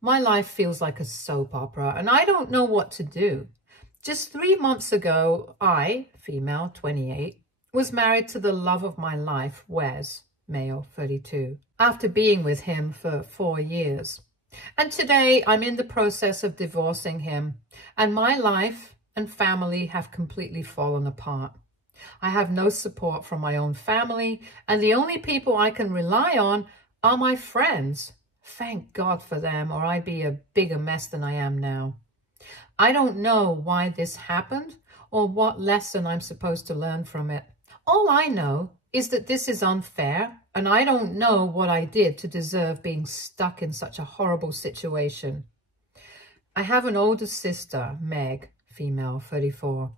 My life feels like a soap opera, and I don't know what to do. Just 3 months ago, I, female, 28, was married to the love of my life, Wes, male, 32, after being with him for 4 years. And today I'm in the process of divorcing him, and my life and family have completely fallen apart. I have no support from my own family, and the only people I can rely on are my friends. Thank God for them, or I'd be a bigger mess than I am now. I don't know why this happened or what lesson I'm supposed to learn from it. All I know is that this is unfair, and I don't know what I did to deserve being stuck in such a horrible situation. I have an older sister, Meg, female, 34.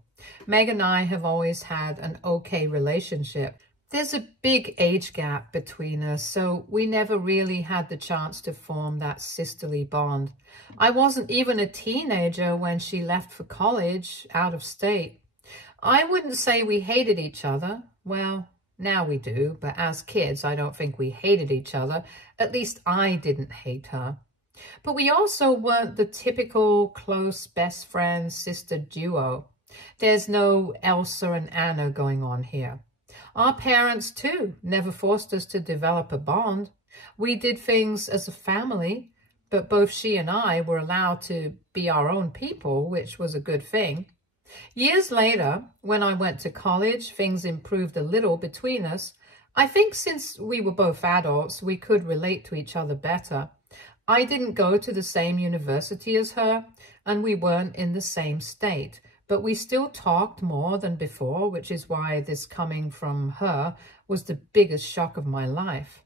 Meg and I have always had an okay relationship. There's a big age gap between us, so we never really had the chance to form that sisterly bond. I wasn't even a teenager when she left for college out of state. I wouldn't say we hated each other. Well, now we do, but as kids, I don't think we hated each other. At least I didn't hate her. But we also weren't the typical close best friend sister duo. There's no Elsa and Anna going on here. Our parents, too, never forced us to develop a bond. We did things as a family, but both she and I were allowed to be our own people, which was a good thing. Years later, when I went to college, things improved a little between us. I think since we were both adults, we could relate to each other better. I didn't go to the same university as her, and we weren't in the same state. But we still talked more than before, which is why this coming from her was the biggest shock of my life.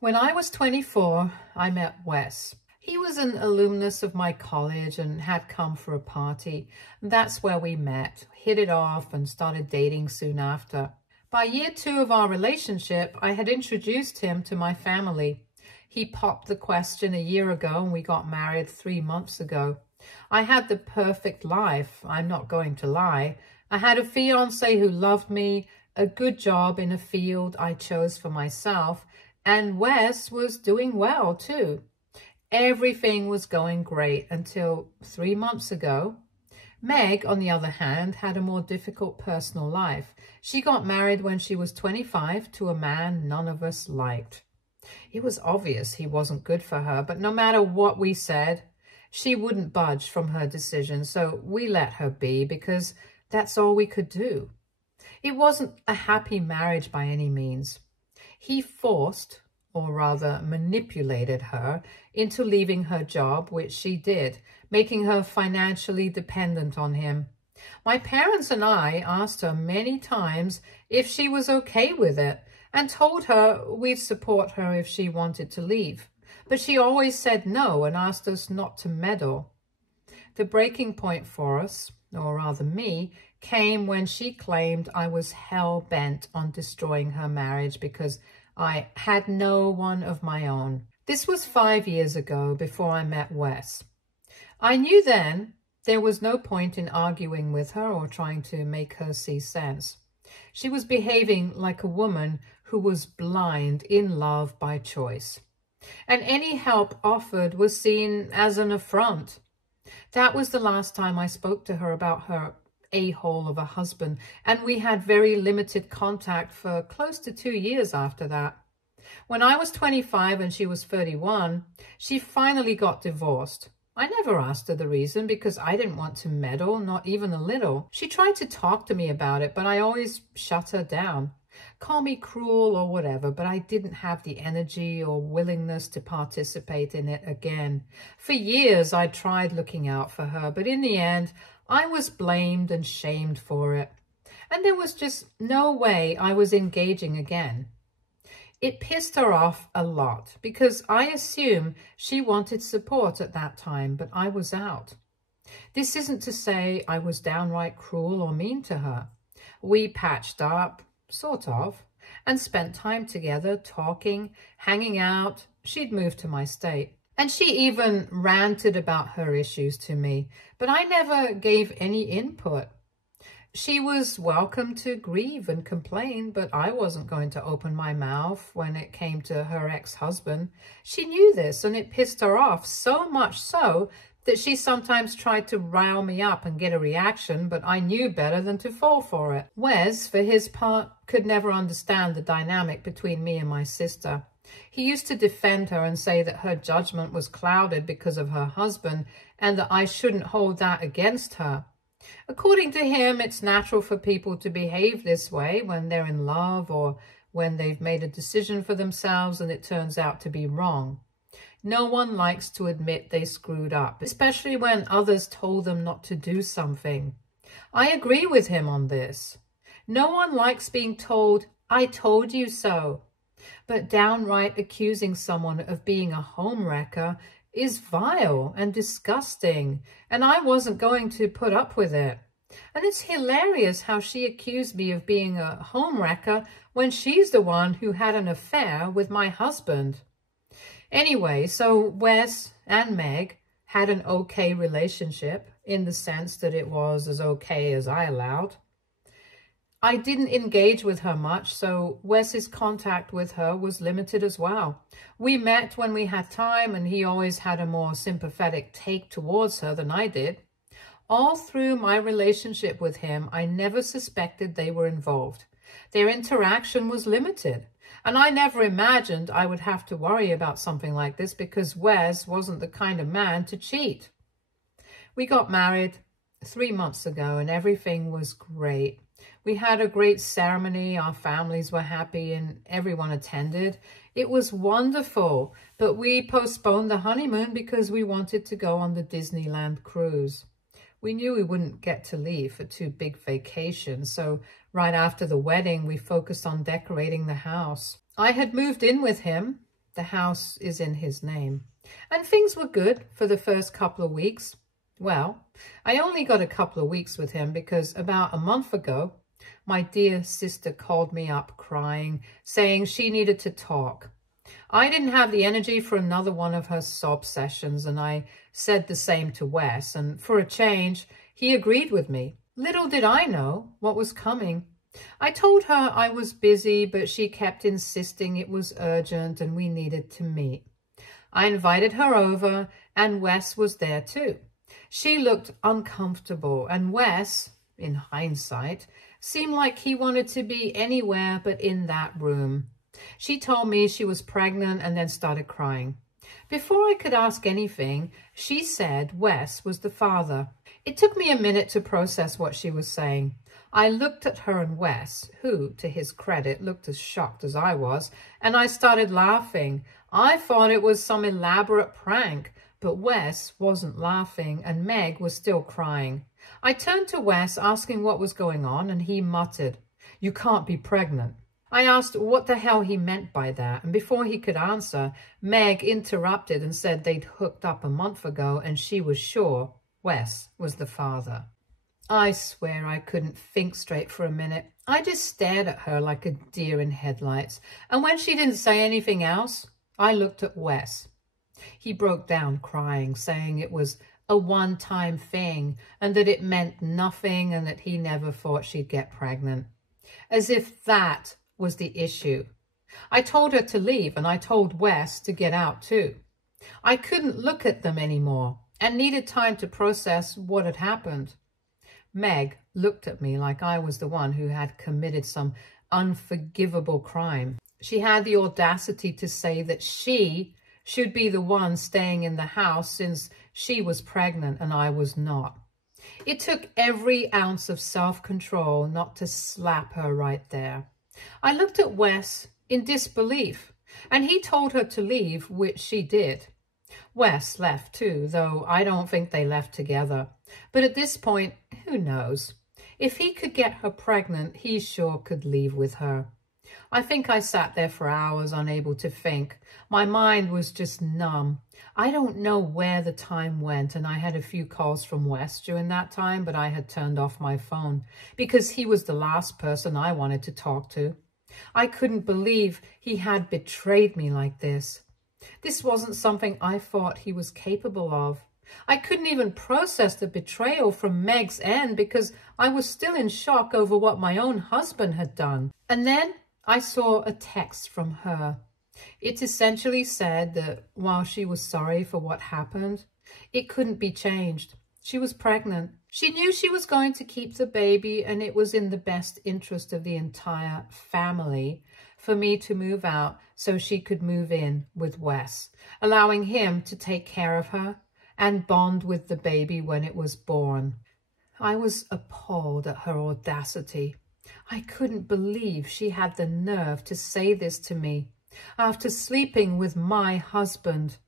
When I was 24, I met Wes. He was an alumnus of my college and had come for a party. That's where we met, hit it off, and started dating soon after. By year 2 of our relationship, I had introduced him to my family. He popped the question a year ago, and we got married 3 months ago. I had the perfect life, I'm not going to lie. I had a fiancé who loved me, a good job in a field I chose for myself, and Wes was doing well too. Everything was going great until 3 months ago. Meg, on the other hand, had a more difficult personal life. She got married when she was 25 to a man none of us liked. It was obvious he wasn't good for her, but no matter what we said, she wouldn't budge from her decision, so we let her be because that's all we could do. It wasn't a happy marriage by any means. He forced, or rather manipulated her, into leaving her job, which she did, making her financially dependent on him. My parents and I asked her many times if she was okay with it and told her we'd support her if she wanted to leave. But she always said no and asked us not to meddle. The breaking point for us, or rather me, came when she claimed I was hell-bent on destroying her marriage because I had no one of my own. This was 5 years ago, before I met Wes. I knew then there was no point in arguing with her or trying to make her see sense. She was behaving like a woman who was blind in love by choice. And any help offered was seen as an affront. That was the last time I spoke to her about her a-hole of a husband, and we had very limited contact for close to 2 years after that. When I was 25 and she was 31, she finally got divorced. I never asked her the reason because I didn't want to meddle, not even a little. She tried to talk to me about it, but I always shut her down. Call me cruel or whatever, but I didn't have the energy or willingness to participate in it again. For years, I tried looking out for her, but in the end, I was blamed and shamed for it. And there was just no way I was engaging again. It pissed her off a lot because I assume she wanted support at that time, but I was out. This isn't to say I was downright cruel or mean to her. We patched up, sort of, and spent time together, talking, hanging out. She'd moved to my state. And she even ranted about her issues to me, but I never gave any input. She was welcome to grieve and complain, but I wasn't going to open my mouth when it came to her ex-husband. She knew this, and it pissed her off, so much so that she sometimes tried to rile me up and get a reaction, but I knew better than to fall for it. Wes, for his part, could never understand the dynamic between me and my sister. He used to defend her and say that her judgment was clouded because of her husband and that I shouldn't hold that against her. According to him, it's natural for people to behave this way when they're in love or when they've made a decision for themselves and it turns out to be wrong. No one likes to admit they screwed up, especially when others told them not to do something. I agree with him on this. No one likes being told, "I told you so." But downright accusing someone of being a homewrecker is vile and disgusting, and I wasn't going to put up with it. And it's hilarious how she accused me of being a homewrecker when she's the one who had an affair with my husband. Anyway, so Wes and Meg had an okay relationship in the sense that it was as okay as I allowed. I didn't engage with her much, so Wes's contact with her was limited as well. We met when we had time, and he always had a more sympathetic take towards her than I did. All through my relationship with him, I never suspected they were involved. Their interaction was limited, and I never imagined I would have to worry about something like this because Wes wasn't the kind of man to cheat. We got married 3 months ago, and everything was great. We had a great ceremony, our families were happy, and everyone attended. It was wonderful, but we postponed the honeymoon because we wanted to go on the Disneyland cruise. We knew we wouldn't get to leave for 2 big vacations, so right after the wedding, we focused on decorating the house. I had moved in with him. The house is in his name. And things were good for the first couple of weeks. Well, I only got a couple of weeks with him because about a month ago, my dear sister called me up crying, saying she needed to talk. I didn't have the energy for another one of her sob sessions, and I said the same to Wes, and for a change, he agreed with me. Little did I know what was coming. I told her I was busy, but she kept insisting it was urgent and we needed to meet. I invited her over, and Wes was there too. She looked uncomfortable, and Wes, in hindsight, seemed like he wanted to be anywhere but in that room. She told me she was pregnant and then started crying. Before I could ask anything, she said Wes was the father. It took me a minute to process what she was saying. I looked at her and Wes, who, to his credit, looked as shocked as I was, and I started laughing. I thought it was some elaborate prank, but Wes wasn't laughing and Meg was still crying. I turned to Wes asking what was going on, and he muttered, "You can't be pregnant." I asked what the hell he meant by that, and before he could answer, Meg interrupted and said they'd hooked up a month ago and she was sure Wes was the father. I swear I couldn't think straight for a minute. I just stared at her like a deer in headlights, and when she didn't say anything else, I looked at Wes. He broke down crying, saying it was a one-time thing and that it meant nothing and that he never thought she'd get pregnant. As if that was the issue. I told her to leave, and I told Wes to get out too. I couldn't look at them anymore and needed time to process what had happened. Meg looked at me like I was the one who had committed some unforgivable crime. She had the audacity to say that she should be the one staying in the house since she was pregnant and I was not. It took every ounce of self-control not to slap her right there. I looked at Wes in disbelief, and he told her to leave, which she did. Wes left too, though I don't think they left together. But at this point, who knows? If he could get her pregnant, he sure could leave with her. I think I sat there for hours, unable to think. My mind was just numb. I don't know where the time went, and I had a few calls from Wes during that time, but I had turned off my phone because he was the last person I wanted to talk to. I couldn't believe he had betrayed me like this. This wasn't something I thought he was capable of. I couldn't even process the betrayal from Meg's end because I was still in shock over what my own husband had done. And then I saw a text from her. It essentially said that while she was sorry for what happened, it couldn't be changed. She was pregnant. She knew she was going to keep the baby, and it was in the best interest of the entire family for me to move out so she could move in with Wes, allowing him to take care of her and bond with the baby when it was born. I was appalled at her audacity. I couldn't believe she had the nerve to say this to me after sleeping with my husband.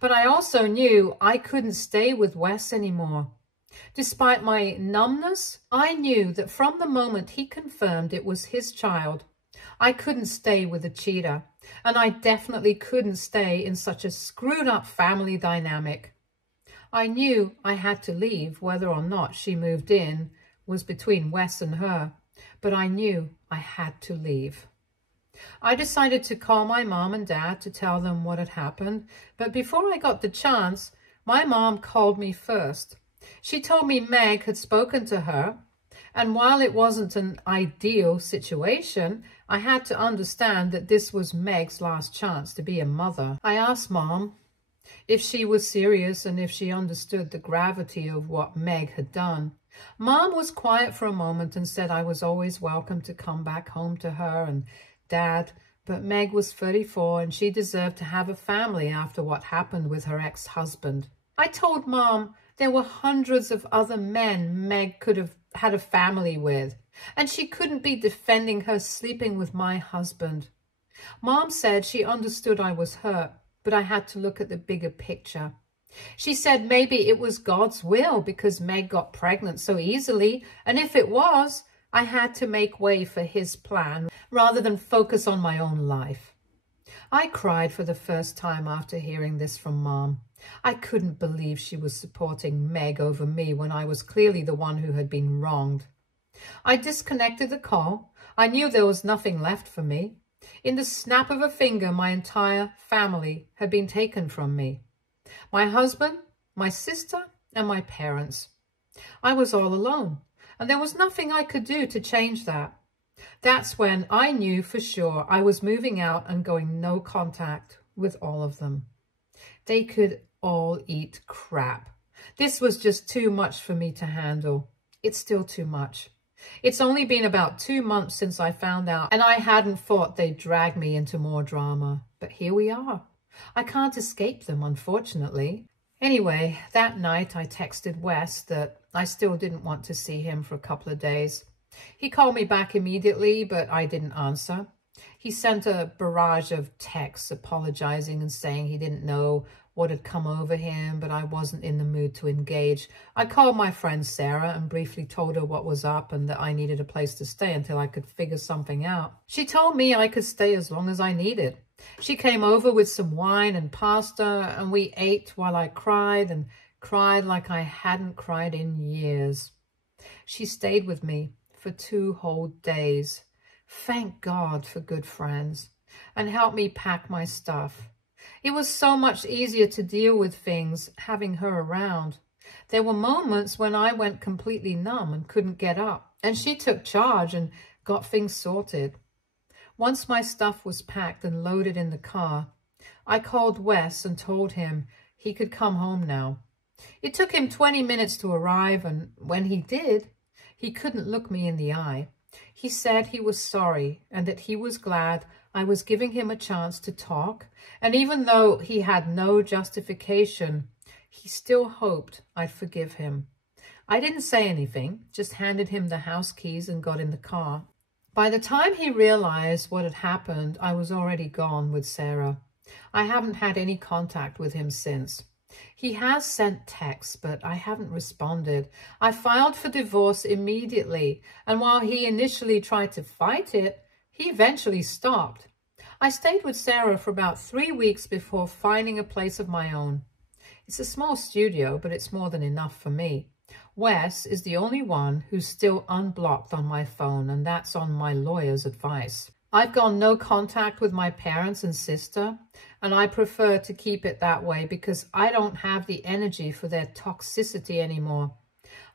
But I also knew I couldn't stay with Wes anymore. Despite my numbness, I knew that from the moment he confirmed it was his child, I couldn't stay with a cheater, and I definitely couldn't stay in such a screwed up family dynamic. I knew I had to leave. Whether or not she moved in was between Wes and her, but I knew I had to leave. I decided to call my mom and dad to tell them what had happened, but before I got the chance, my mom called me first. She told me Meg had spoken to her, and while it wasn't an ideal situation, I had to understand that this was Meg's last chance to be a mother. I asked Mom if she was serious and if she understood the gravity of what Meg had done. Mom was quiet for a moment and said I was always welcome to come back home to her and Dad, but Meg was 34 and she deserved to have a family after what happened with her ex-husband. I told Mom there were hundreds of other men Meg could have had a family with, and she couldn't be defending her sleeping with my husband. Mom said she understood I was hurt, but I had to look at the bigger picture. She said maybe it was God's will because Meg got pregnant so easily, and if it was, I had to make way for his plan rather than focus on my own life. I cried for the first time after hearing this from Mom. I couldn't believe she was supporting Meg over me when I was clearly the one who had been wronged. I disconnected the call. I knew there was nothing left for me. In the snap of a finger, my entire family had been taken from me. My husband, my sister, and my parents. I was all alone, and there was nothing I could do to change that. That's when I knew for sure I was moving out and going no contact with all of them. They could all eat crap. This was just too much for me to handle. It's still too much. It's only been about 2 months since I found out, and I hadn't thought they'd drag me into more drama. But here we are. I can't escape them, unfortunately. Anyway, that night I texted Wes that I still didn't want to see him for a couple of days. He called me back immediately, but I didn't answer. He sent a barrage of texts apologizing and saying he didn't know what had come over him, but I wasn't in the mood to engage. I called my friend Sarah and briefly told her what was up and that I needed a place to stay until I could figure something out. She told me I could stay as long as I needed. She came over with some wine and pasta, and we ate while I cried and cried like I hadn't cried in years. She stayed with me for 2 whole days. Thank God for good friends, and helped me pack my stuff. It was so much easier to deal with things having her around. There were moments when I went completely numb and couldn't get up, and she took charge and got things sorted. Once my stuff was packed and loaded in the car, I called Wes and told him he could come home now. It took him 20 minutes to arrive, and when he did, he couldn't look me in the eye. He said he was sorry and that he was glad I was giving him a chance to talk, and even though he had no justification, he still hoped I'd forgive him. I didn't say anything, just handed him the house keys and got in the car. By the time he realized what had happened, I was already gone with Sarah. I haven't had any contact with him since. He has sent texts, but I haven't responded. I filed for divorce immediately, and while he initially tried to fight it, he eventually stopped. I stayed with Sarah for about 3 weeks before finding a place of my own. It's a small studio, but it's more than enough for me. Wes is the only one who's still unblocked on my phone, and that's on my lawyer's advice. I've gone no contact with my parents and sister, and I prefer to keep it that way because I don't have the energy for their toxicity anymore.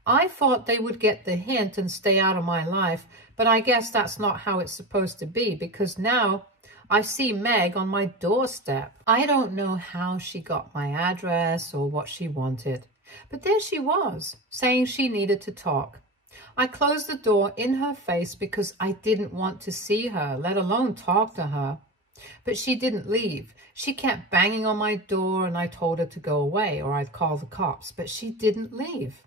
I thought they would get the hint and stay out of my life, but I guess that's not how it's supposed to be because now I see Meg on my doorstep. I don't know how she got my address or what she wanted, but there she was, saying she needed to talk. I closed the door in her face because I didn't want to see her, let alone talk to her. But she didn't leave. She kept banging on my door and I told her to go away or I'd call the cops, but she didn't leave.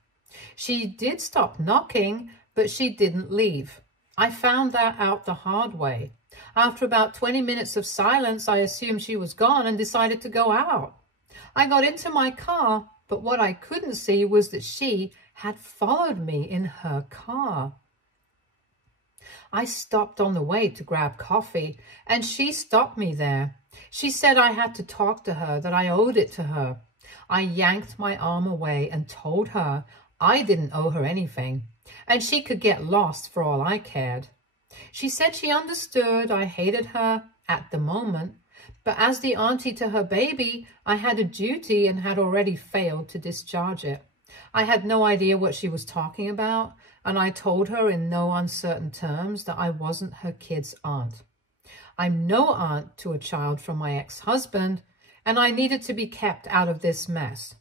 She did stop knocking, but she didn't leave. I found that out the hard way. After about 20 minutes of silence, I assumed she was gone and decided to go out. I got into my car, but what I couldn't see was that she had followed me in her car. I stopped on the way to grab coffee, and she stopped me there. She said I had to talk to her, that I owed it to her. I yanked my arm away and told her I didn't owe her anything, and she could get lost for all I cared. She said she understood I hated her at the moment, but as the auntie to her baby, I had a duty and had already failed to discharge it. I had no idea what she was talking about, and I told her in no uncertain terms that I wasn't her kid's aunt. I'm no aunt to a child from my ex-husband, and I needed to be kept out of this mess.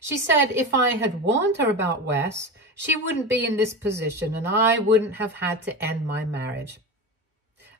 She said if I had warned her about Wes, she wouldn't be in this position and I wouldn't have had to end my marriage.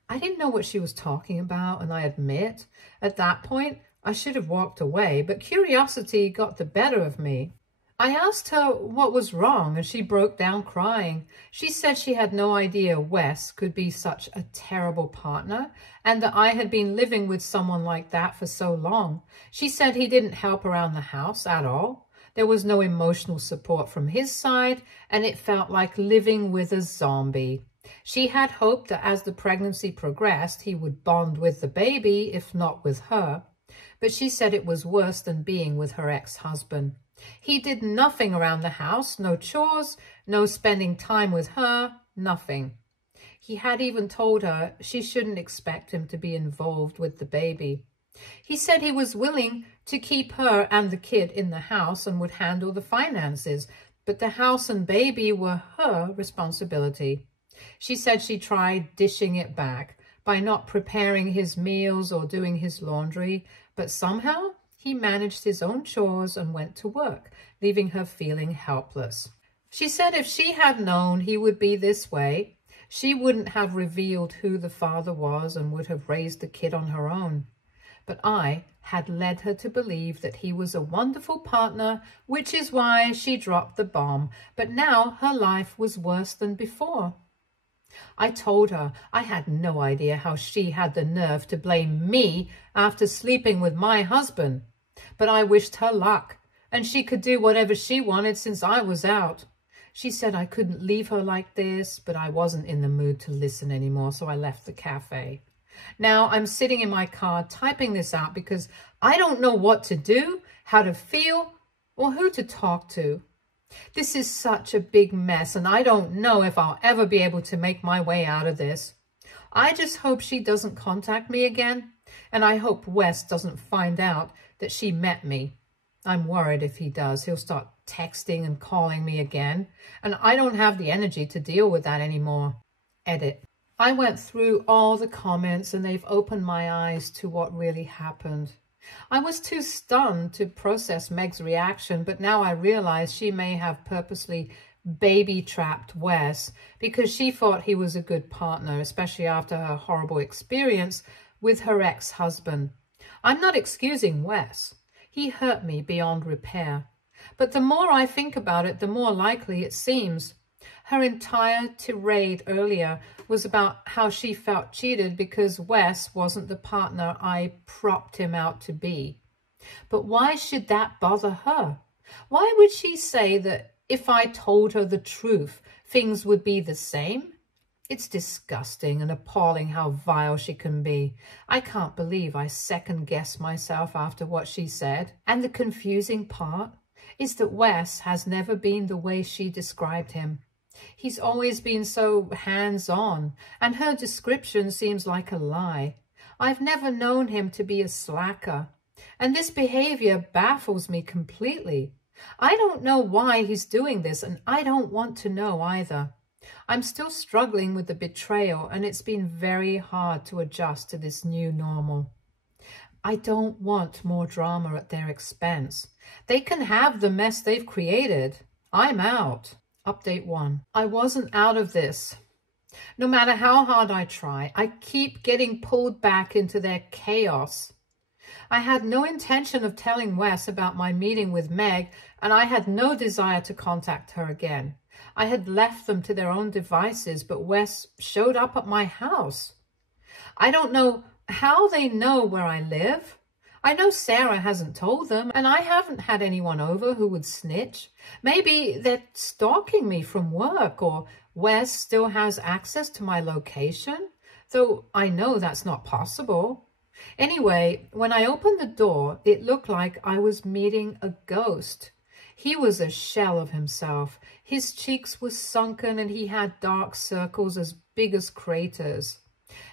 I didn't know what she was talking about, and I admit, at that point, I should have walked away, but curiosity got the better of me. I asked her what was wrong, and she broke down crying. She said she had no idea Wes could be such a terrible partner, and that I had been living with someone like that for so long. She said he didn't help around the house at all. There was no emotional support from his side, and it felt like living with a zombie. She had hoped that as the pregnancy progressed, he would bond with the baby, if not with her. But she said it was worse than being with her ex-husband. He did nothing around the house, no chores, no spending time with her, nothing. He had even told her she shouldn't expect him to be involved with the baby. He said he was willing to keep her and the kid in the house and would handle the finances, but the house and baby were her responsibility. She said she tried dishing it back by not preparing his meals or doing his laundry, but somehow he managed his own chores and went to work, leaving her feeling helpless. She said if she had known he would be this way, she wouldn't have revealed who the father was and would have raised the kid on her own. But I had led her to believe that he was a wonderful partner, which is why she dropped the bomb. But now her life was worse than before. I told her I had no idea how she had the nerve to blame me after sleeping with my husband. But I wished her luck, and she could do whatever she wanted since I was out. She said I couldn't leave her like this, but I wasn't in the mood to listen anymore, so I left the cafe. Now I'm sitting in my car typing this out because I don't know what to do, how to feel, or who to talk to. This is such a big mess, and I don't know if I'll ever be able to make my way out of this. I just hope she doesn't contact me again, and I hope Wes doesn't find out that she met me. I'm worried if he does, he'll start texting and calling me again, and I don't have the energy to deal with that anymore. Edit. I went through all the comments and they've opened my eyes to what really happened. I was too stunned to process Meg's reaction, but now I realize she may have purposely baby-trapped Wes because she thought he was a good partner, especially after her horrible experience with her ex-husband. I'm not excusing Wes. He hurt me beyond repair. But the more I think about it, the more likely it seems. Her entire tirade earlier was about how she felt cheated because Wes wasn't the partner I propped him out to be. But why should that bother her? Why would she say that if I told her the truth, things would be the same? It's disgusting and appalling how vile she can be. I can't believe I second-guessed myself after what she said. And the confusing part is that Wes has never been the way she described him. He's always been so hands-on, and her description seems like a lie. I've never known him to be a slacker, and this behavior baffles me completely. I don't know why he's doing this, and I don't want to know either. I'm still struggling with the betrayal, and it's been very hard to adjust to this new normal. I don't want more drama at their expense. They can have the mess they've created. I'm out. Update 1. I wasn't out of this. No matter how hard I try, I keep getting pulled back into their chaos. I had no intention of telling Wes about my meeting with Meg, and I had no desire to contact her again. I had left them to their own devices, but Wes showed up at my house. I don't know how they know where I live. I know Sarah hasn't told them, and I haven't had anyone over who would snitch. Maybe they're stalking me from work, or Wes still has access to my location, though I know that's not possible. Anyway, when I opened the door, it looked like I was meeting a ghost. He was a shell of himself. His cheeks were sunken, and he had dark circles as big as craters.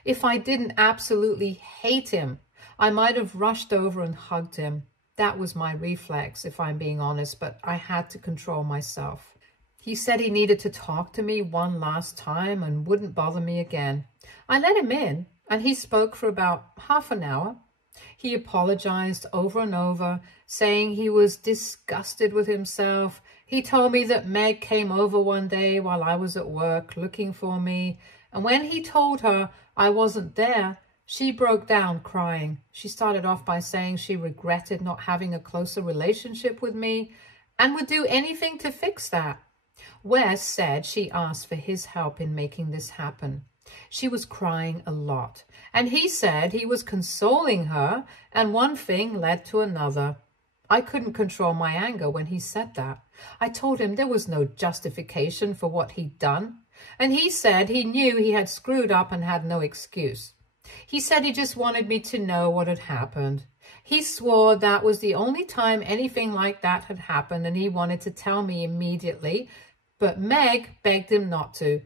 If I didn't absolutely hate him, I might have rushed over and hugged him. That was my reflex, if I'm being honest, but I had to control myself. He said he needed to talk to me one last time and wouldn't bother me again. I let him in, and he spoke for about half an hour. He apologized over and over, saying he was disgusted with himself. He told me that Meg came over one day while I was at work looking for me, and when he told her I wasn't there, she broke down crying. She started off by saying she regretted not having a closer relationship with me and would do anything to fix that. Wes said she asked for his help in making this happen. She was crying a lot, and he said he was consoling her, and one thing led to another. I couldn't control my anger when he said that. I told him there was no justification for what he'd done, and he said he knew he had screwed up and had no excuse. He said he just wanted me to know what had happened. He swore that was the only time anything like that had happened, and he wanted to tell me immediately, but Meg begged him not to.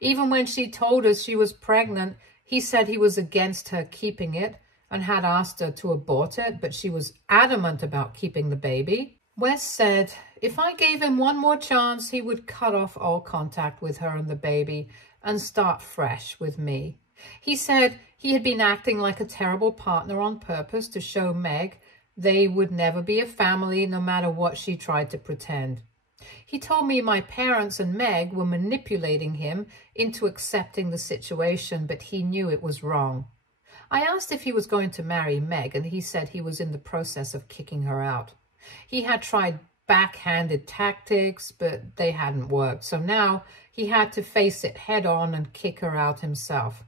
Even when she told us she was pregnant, he said he was against her keeping it and had asked her to abort it, but she was adamant about keeping the baby. Wes said if I gave him one more chance, he would cut off all contact with her and the baby and start fresh with me. He said he had been acting like a terrible partner on purpose to show Meg they would never be a family no matter what she tried to pretend. He told me my parents and Meg were manipulating him into accepting the situation, but he knew it was wrong. I asked if he was going to marry Meg, and he said he was in the process of kicking her out. He had tried backhanded tactics, but they hadn't worked, so now he had to face it head on and kick her out himself.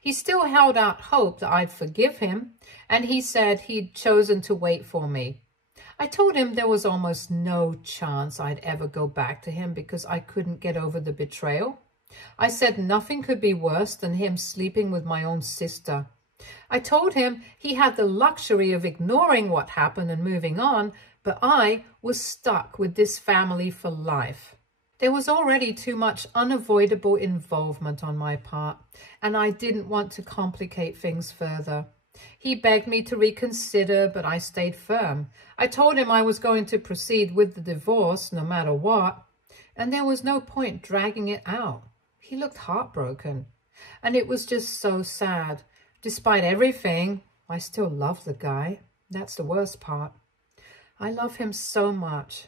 He still held out hope that I'd forgive him, and he said he'd chosen to wait for me. I told him there was almost no chance I'd ever go back to him because I couldn't get over the betrayal. I said nothing could be worse than him sleeping with my own sister. I told him he had the luxury of ignoring what happened and moving on, but I was stuck with this family for life. There was already too much unavoidable involvement on my part, and I didn't want to complicate things further. He begged me to reconsider, but I stayed firm. I told him I was going to proceed with the divorce no matter what, and there was no point dragging it out. He looked heartbroken, and it was just so sad. Despite everything, I still love the guy. That's the worst part. I love him so much,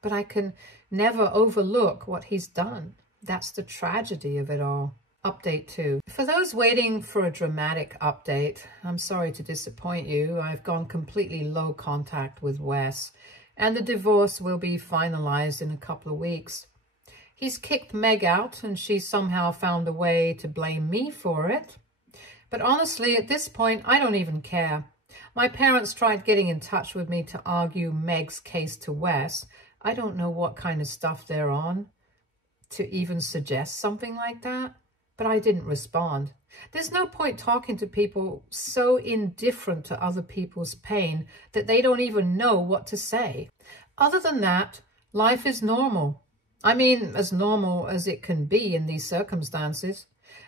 but I can never overlook what he's done. That's the tragedy of it all. Update 2. For those waiting for a dramatic update, I'm sorry to disappoint you. I've gone completely low contact with Wes, and the divorce will be finalized in a couple of weeks. He's kicked Meg out, and she somehow found a way to blame me for it. But honestly, at this point, I don't even care. My parents tried getting in touch with me to argue Meg's case to Wes. I don't know what kind of stuff they're on to even suggest something like that. But I didn't respond. There's no point talking to people so indifferent to other people's pain that they don't even know what to say. Other than that, life is normal. I mean, as normal as it can be in these circumstances.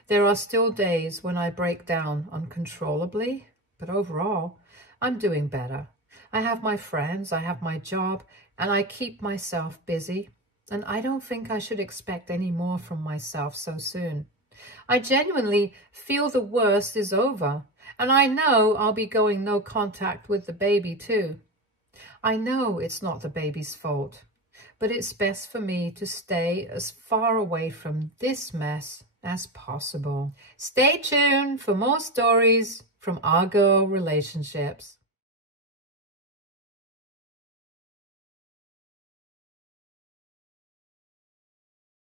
There are still days when I break down uncontrollably, but overall, I'm doing better. I have my friends, I have my job, and I keep myself busy. And I don't think I should expect any more from myself so soon. I genuinely feel the worst is over, and I know I'll be going no contact with the baby too. I know it's not the baby's fault, but it's best for me to stay as far away from this mess as possible. Stay tuned for more stories from our girl relationships.